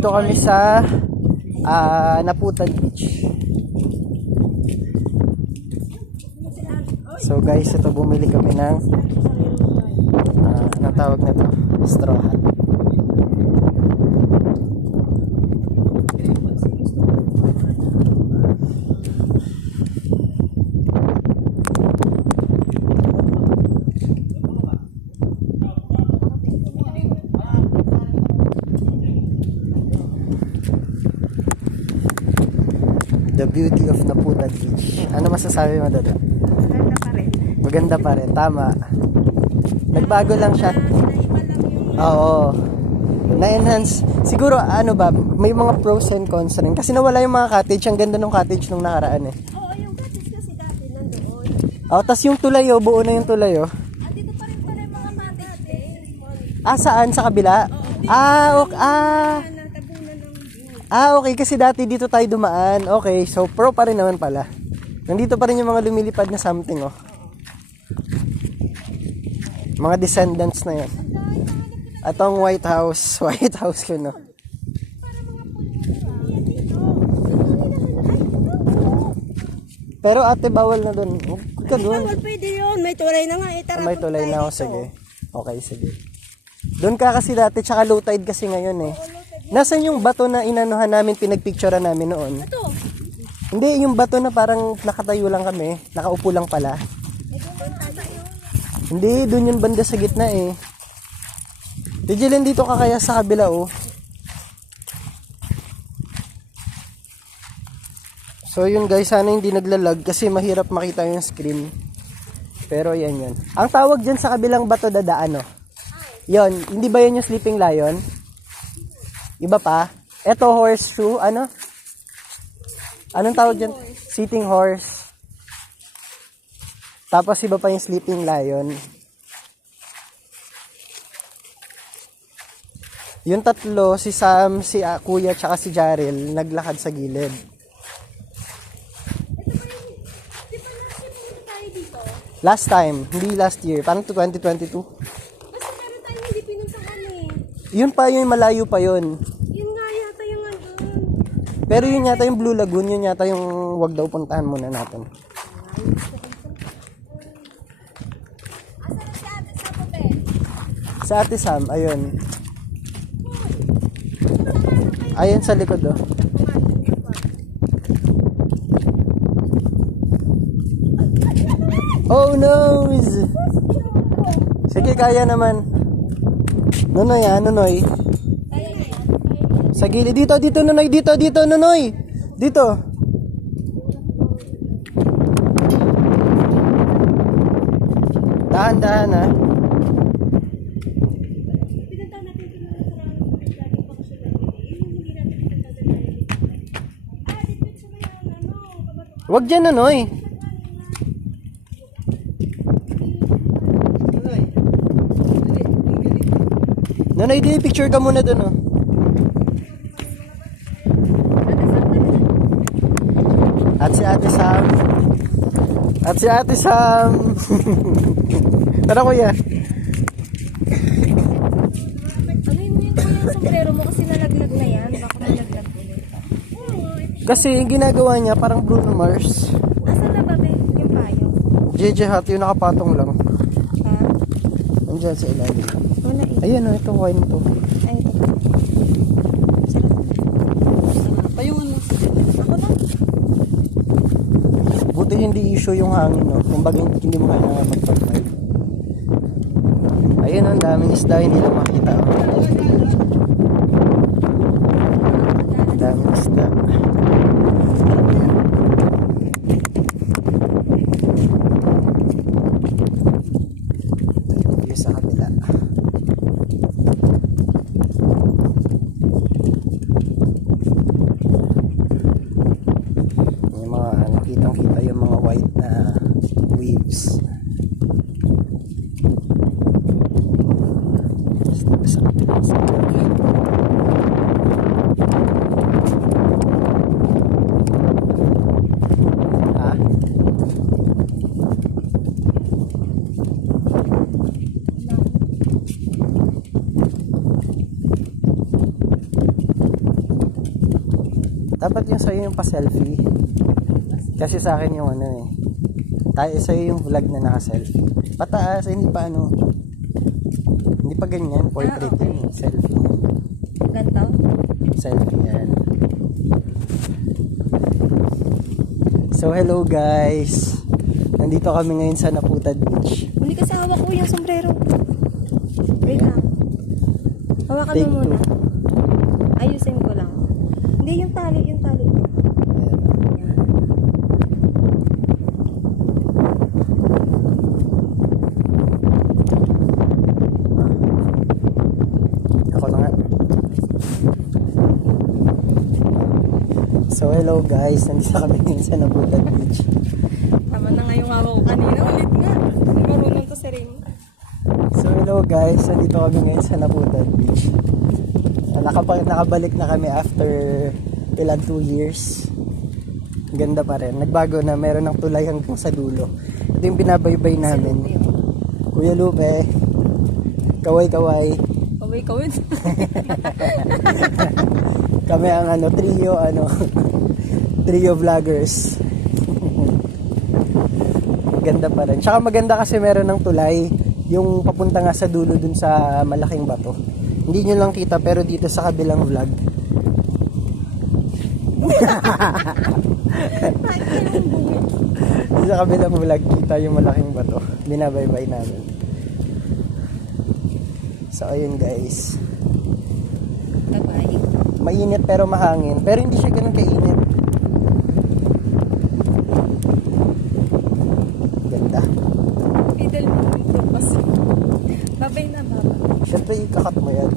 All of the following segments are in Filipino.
Nandito kami sa Naputan Beach. So guys, ito bumili kami ng anong tawag na to? Straw hat. The beauty of Naputan Beach. Ano masasabi mo doon? Maganda pa rin. Maganda pa rin, tama. Nagbago lang siya. Oo. Na-enhance. Siguro, ano ba, may mga pros and cons rin. Kasi nawala yung mga cottage. Ang ganda ng cottage nung nakaraan eh. Oo, yung cottage kasi dati nandoon. Oh, tas yung tulayo, buo na yung tulayo. Dito pa rin pala yung mga cottage eh. Saan? Sa kabila? Okay. Natabunan ng view. Okay. Kasi dati dito tayo dumaan. Okay, so pro pa rin naman pala. Nandito pa rin yung mga lumilipad na something, oh. Mga descendants na yan. Atong White House. White House ko, no? Pero ate, bawal na doon. Huwag ka doon. Bawal pwede yun. May tulay na nga eh. Tara, May tulay punta na ako. tayo Sige. dito. Okay, sige. Doon ka kasi dati, tsaka low tide kasi ngayon eh. Nasaan yung bato na inanuhan namin, pinagpicturean namin noon? Ito. Hindi, yung bato na parang nakatayo lang kami. Nakaupo lang pala. Hindi, doon yung banda sa gitna eh. Dijelin, dito ka kaya sa kabila oh. So yun guys, sana hindi naglalag kasi mahirap makita yung screen. Pero yan yun. Ang tawag dyan sa kabilang bato dadaan oh. Yun, hindi ba yun yung sleeping lion? Iba pa? Eto horseshoe, ano? Anong tawag dyan? Sitting horse. Tapos iba pa yung sleeping lion. Yung tatlo, si Sam, si Kuya, tsaka si Jarrell, naglakad sa gilid. Last time, hindi last year. Parang 2022. Basta meron tayo hindi pinuntahan eh. Yun pa yun, malayo pa yun. Yun nga yata yung andun. Pero yun yata yung Blue Lagoon, yun yata yung wag daw puntahan muna natin. Asa na si ate sa pote? Sa Ate Sam, ayun. Ayun sa likod oh. Oh no! Sige, kaya naman. Nonoy Nonoy. Sa gilid. Dito, Nonoy. Dito, Nonoy. Dito. Dahan-dahan ha. Pinuntahan natin ito na lagi pa kasi lagi. Yun yung hindi natin pinuntahan lagi. Dito sa may kabato. Wag dyan, Nonoy. Nonoy, di picture ka muna dun oh. At si Ate Sam. Tara kuya. Ano yun yung sombrero mo kasi nalaglag na yan. Baka malaglag ulit. Kasi yung ginagawa niya parang Bruno Mars. Asa na ba yung payo? JJ Hot, yung nakapatong lang. Ha? Andiyan sa ilalim. Wala eh. Ayan oh, ito wine to. Ay, ito. Payungan mo. Ako na. Buti hindi issue yung hangin no. Kumbaga hindi mo kailangan magpag-fight. Ayun, ang daming isda, hindi lang makita. Ang daming isda. Ito sa kabila. Yung mga, kitang-kita yung mga white na waves. Sa kabila. Dapat yung sa'yo yung pa-selfie. Kasi sa akin yung ano eh. Tayo sa'yo yung vlog na naka-selfie. Pataas, hindi pa ano. Hindi pa ganyan. Portrait okay. yun. Selfie. Ganto? Selfie yan. So hello guys. Nandito kami ngayon sa Naputad Beach. Hindi kasi hawak ko yung sombrero. Wait lang. Hawakan Take mo muna. two. Ayusin ko lang. Hindi, yung tali, yung tali. Ayan. Yan. Ako na nga. So hello guys. Nandito kami ngayon sa Naputad Beach. Tama na nga yung hawak ko kanina. Ulit nga. Hindi marunong to si Ring. So hello guys. Nandito kami ngayon sa Naputad Beach. Nakabalik na kami after ilang 2 years. Ganda pa rin. Nagbago na. Meron ng tulay hanggang sa dulo. Ito yung binabaybay namin. Kuya Lupe. Kaway-kaway. Kaway-kaway. Kami ang trio vloggers. Ganda pa rin. Tsaka maganda kasi meron ng tulay. Yung papunta nga sa dulo dun sa malaking bato. Hindi nyo lang kita pero dito sa kabilang vlog. Dito sa kabilang vlog kita yung malaking bato. Binabaybay namin. So ayun guys. Bye-bye. Mainit pero mahangin. Pero hindi siya ganun kainit. Ganda. Fiddle mo yung tupas. Babay na, baba. Siyempre ikakat mo yan.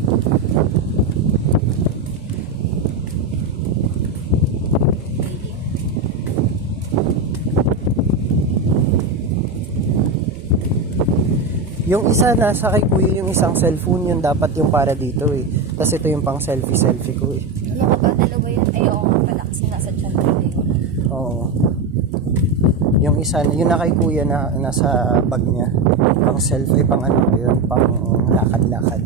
Yung isa nasa kay kuya, yung isang cellphone, yun dapat yung para dito eh. Tapos ito yung pang selfie ko eh. Ano ka ba? Dalawa yan? Ay, oo nga pala. Kasi nasa tiyan ko yun. Oo. Yung isa, yun na kay kuya na nasa bag niya. Pang selfie, pang ano yun, pang lakad-lakad.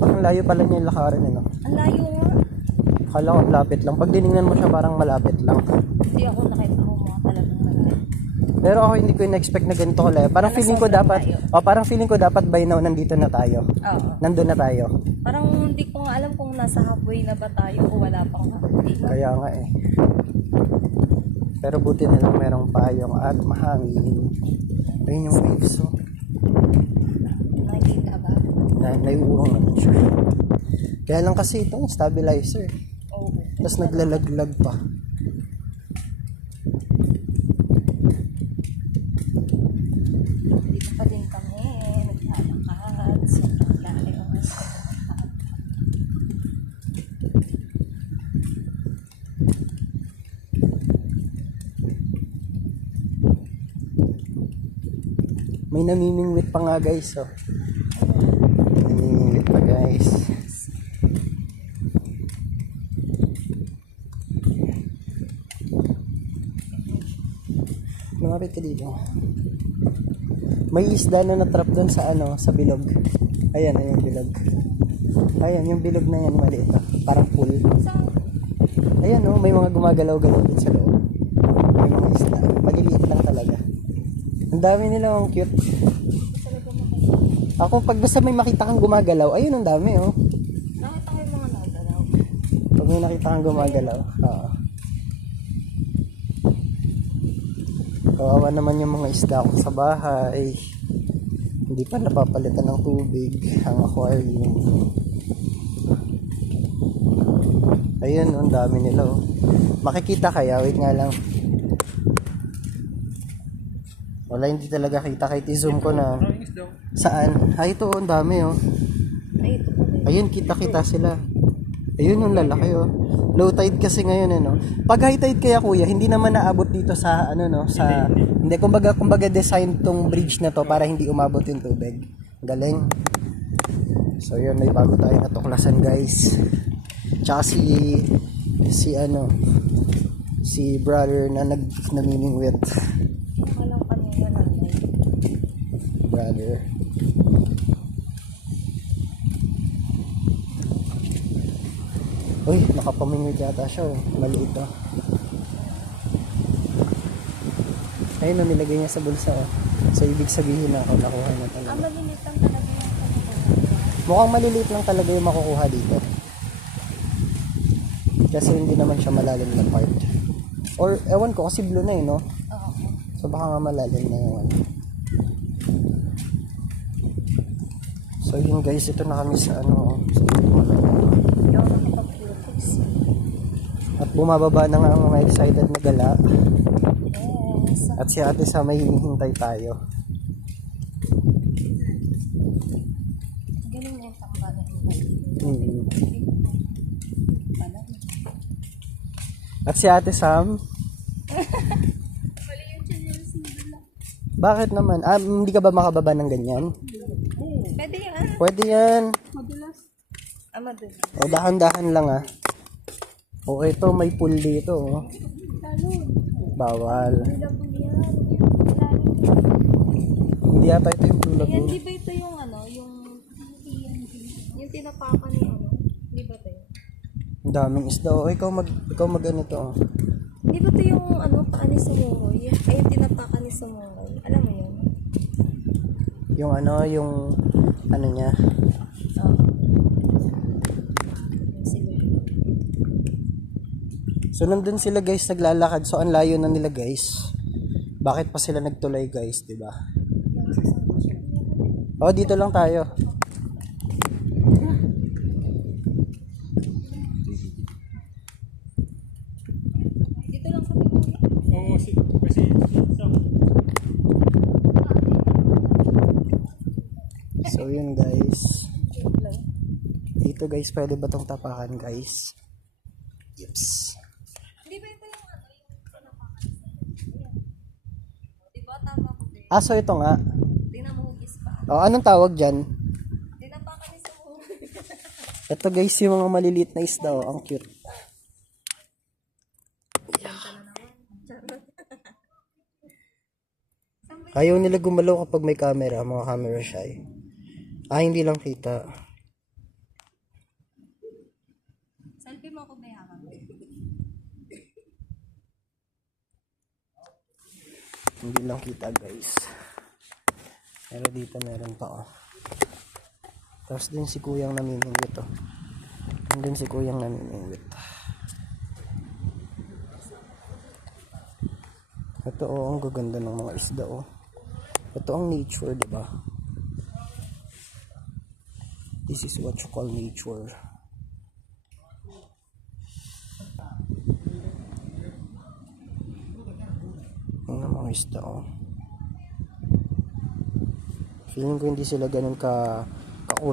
Parang layo pala niya yung lakarin, ano? Ang layo nga. Akala ko lapit lang. Pag dinignan mo siya, parang malapit lang. Hindi ako nakita ko mga talagang malayo. Pero ako hindi ko in-expect na ganito ko layo. Parang Ano, feeling ko sobrang dapat, layo. parang feeling ko dapat by now nandito na tayo. Oo. Nandun na tayo. Parang hindi ko nga alam kung nasa halfway na ba tayo o wala pang halfway. Kaya nga eh. Pero buti na lang merong payong at mahangin. Ayun yung waves, oh. Nakikita ba? Naiurong naman siya. Kaya lang kasi itong stabilizer. Oo. Tapos naglalaglag pa. Dito pa din kami. Naglalakad. Sobrang layo. May namimingwit pa nga guys, oh. Namimingwit pa guys. Lumapit ka dito. May isda na natrap doon sa sa bilog. Ayan, yung bilog. Ayan, yung bilog na yan, maliit na. Parang pool. Ayan, oh, may mga gumagalaw-galaw din sa loob. May mga isda. Maliliit lang talaga. Ang dami nila, ang cute. Ako, pag basta may makita kang gumagalaw, ayun, ang dami, oh. Nakita ko yung mga nagalaw. Pag may nakita kang gumagalaw, oo. Kawawa naman yung mga isda ko sa bahay. Hindi pa napapalitan ng tubig ang aquarium. Ayun, ang dami nila, oh. Makikita kaya? Wait nga lang. Wala, hindi talaga kita. Kahit i-zoom ko na. Saan? Ay, ito, ang dami, oh. Ay, ito pa din. Ayun, kita-kita sila. Ayun, yung lalaki, oh. Low tide kasi ngayon, ano. Pag high tide kaya, kuya, hindi naman naabot dito sa, hindi, kumbaga design tong bridge na to para hindi umabot yung tubig. Galing. So, yun, may bago tayo natuklasan, guys. Tsaka si brother na namimingwit. ka lang kanina nanay. Brother. Uy, nakapamingwit yata siya. Oh. Maliit oh. Ayun, nilagay niya sa bulsa. Oh. So, ibig sabihin na ako nakuha na talaga. Maliliit lang talaga yung Mukhang maliliit lang talaga yung makukuha dito. Kasi hindi naman siya malalim na part. Or, ewan ko, kasi blue na eh, no? Oo. So, baka nga malalim na yung ano. So, yun guys, ito na kami sa ano. Sa Hindi ako nakapag-cutics. At bumababa na nga ang mga excited na gala. Yes. At si ate sa may hinihintay tayo. Ganun yung tambalan. At si ate Sam. Bakit naman? Hindi ka ba makababa ng ganyan? Pwede yan. Pwede yan. Madulas. Madulas. O, dahan-dahan lang ah. O, ito may pool dito. Oh. Bawal. Hindi ata ito yung Blue Yan, Lagoon. di ba ito yung ano, yung tinapakan ni ano? Di ba ito yun? Ang daming isda. O, ikaw mag ano to. Oh. Di ba ito yung ano, paan ni Sumuroy? Ay, yung tinapakan ni Sumuroy. Alam mo yun? Yung ano niya. Oo. Yung silog. So, nandun sila guys, naglalakad. So, ang layo na nila guys. Bakit pa sila nagtuloy guys, di ba? Oh, dito lang tayo. Dito lang sa Pinoy. Oo, kasi So, yun guys. Dito guys, pwede ba tong tapakan guys? Yips. Di ba ito yung ano, yung tinapakan ni Sumuroy? Di ba tama ko din? So ito nga. Tingnan mo hugis pa. Oh, anong tawag dyan? Tinapakan ni Sumuroy. Ito guys, yung mga maliliit na isda. Oh, ang cute. Ayaw nila gumalaw kapag may camera, mga camera shy. Hindi lang kita. Selfie mo ako may hamak. Hindi lang kita guys. Pero dito meron pa oh. Tapos din si kuyang namimingwit oh. Din si kuyang namimingwit. Ito oh, ang gaganda ng mga isda oh. Ito ang nature, di ba? This is what you call nature. Ang mga isda oh. Feeling ko hindi sila ganun ka